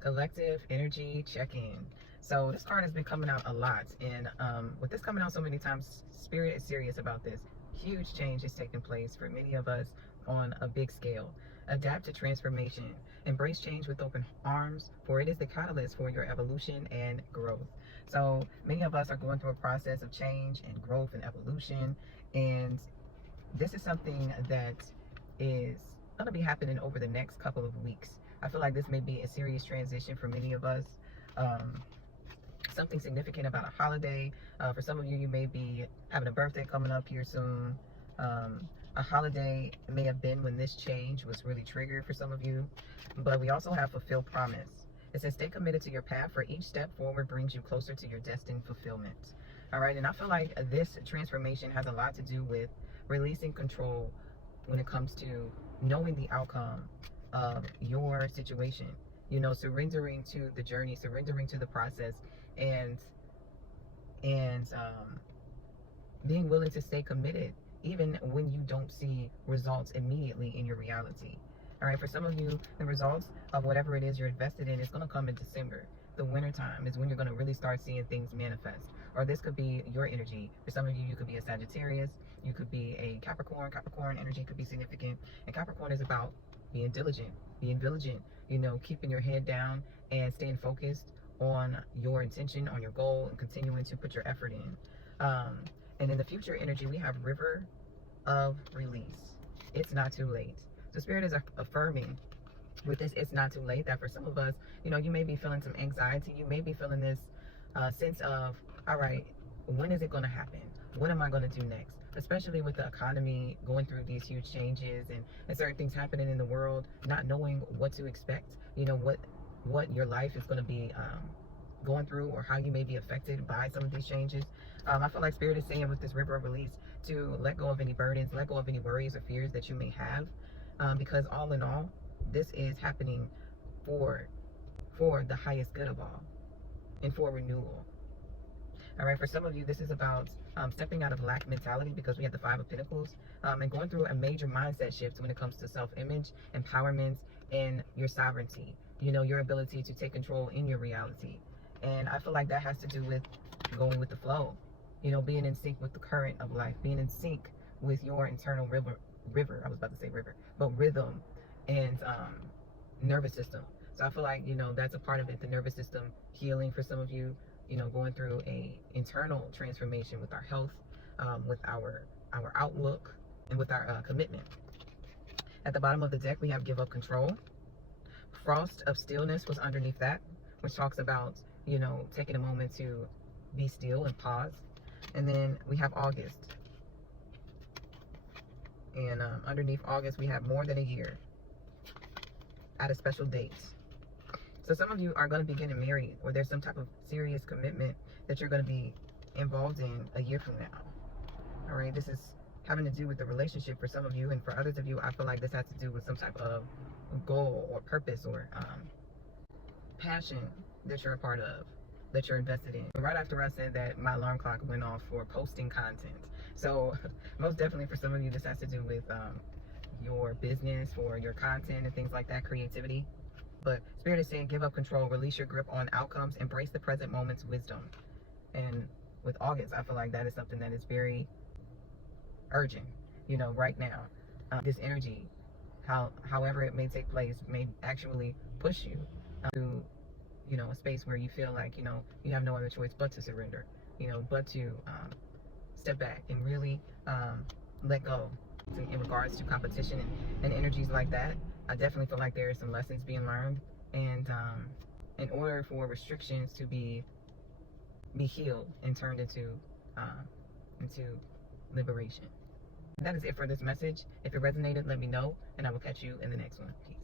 Collective energy check-in. So this card has been coming out a lot, and with this coming out so many times, Spirit is serious about this. Huge change is taking place for many of us on a big scale. Adapt to transformation. Embrace change with open arms, for it is the catalyst for your evolution and growth. So many of us are going through a process of change and growth and evolution, and this is something that is going to be happening over the next couple of weeks. I feel like this may be a serious transition for many of us. Um, Something significant about a holiday. For some of you, you may be having a birthday coming up here soon. A holiday may have been when this change was really triggered for some of you. But we also have fulfill promise. It says, stay committed to your path, for each step forward brings you closer to your destined fulfillment. All right, and I feel like this transformation has a lot to do with releasing control when it comes to knowing the outcome of your situation. You know, surrendering to the journey, surrendering to the process, and being willing to stay committed even when you don't see results immediately in your reality. All right, for some of you, the results of whatever it is you're invested in is going to come in December. The winter time is when you're going to really start seeing things manifest. Or this could be your energy. For some of you, you could be a Sagittarius, you could be a Capricorn. Capricorn energy could be significant, and Capricorn is about being diligent, being vigilant, you know, keeping your head down and staying focused on your intention, on your goal, and continuing to put your effort in. And in the future energy, we have River of Release. It's not too late. So Spirit is affirming with this, it's not too late, that for some of us, you know, you may be feeling some anxiety. You may be feeling this sense of, all right, when is it going to happen? What am I going to do next? Especially with the economy going through these huge changes and certain things happening in the world, not knowing what to expect, you know, what your life is going to be going through, or how you may be affected by some of these changes. I feel like Spirit is saying with this River of Release to let go of any burdens, let go of any worries or fears that you may have, because all in all, this is happening for the highest good of all and for renewal. All right, for some of you, this is about stepping out of lack mentality, because we have the Five of Pentacles, and going through a major mindset shift when it comes to self-image, empowerment, and your sovereignty. You know, your ability to take control in your reality. And I feel like that has to do with going with the flow. You know, being in sync with the current of life, being in sync with your internal river. I was about to say river, but rhythm and nervous system. So I feel like, you know, that's a part of it. The nervous system healing for some of you, you know, going through a internal transformation with our health, with our outlook, and with our commitment. At the bottom of the deck, we have Give Up Control. Frost of Stillness was underneath that, which talks about, you know, taking a moment to be still and pause. And then we have August. And underneath August, we have More Than a Year at a special date. So some of you are going to be getting married, or there's some type of serious commitment that you're going to be involved in a year from now. All right, this is having to do with the relationship for some of you, and for others of you, I feel like this has to do with some type of goal or purpose or passion that you're a part of, that you're invested in. Right after I said that, my alarm clock went off for posting content. So most definitely for some of you, this has to do with your business or your content and things like that, creativity. But Spirit is saying, give up control, release your grip on outcomes, embrace the present moment's wisdom. And with August, I feel like that is something that is very urgent, you know, right now. This energy, however it may take place, may actually push you to, you know, a space where you feel like, you know, you have no other choice but to surrender, you know, but to step back and really let go in regards to competition and energies like that. I definitely feel like there are some lessons being learned, and in order for restrictions to be healed and turned into liberation. And that is it for this message. If it resonated, let me know, and I will catch you in the next one. Peace.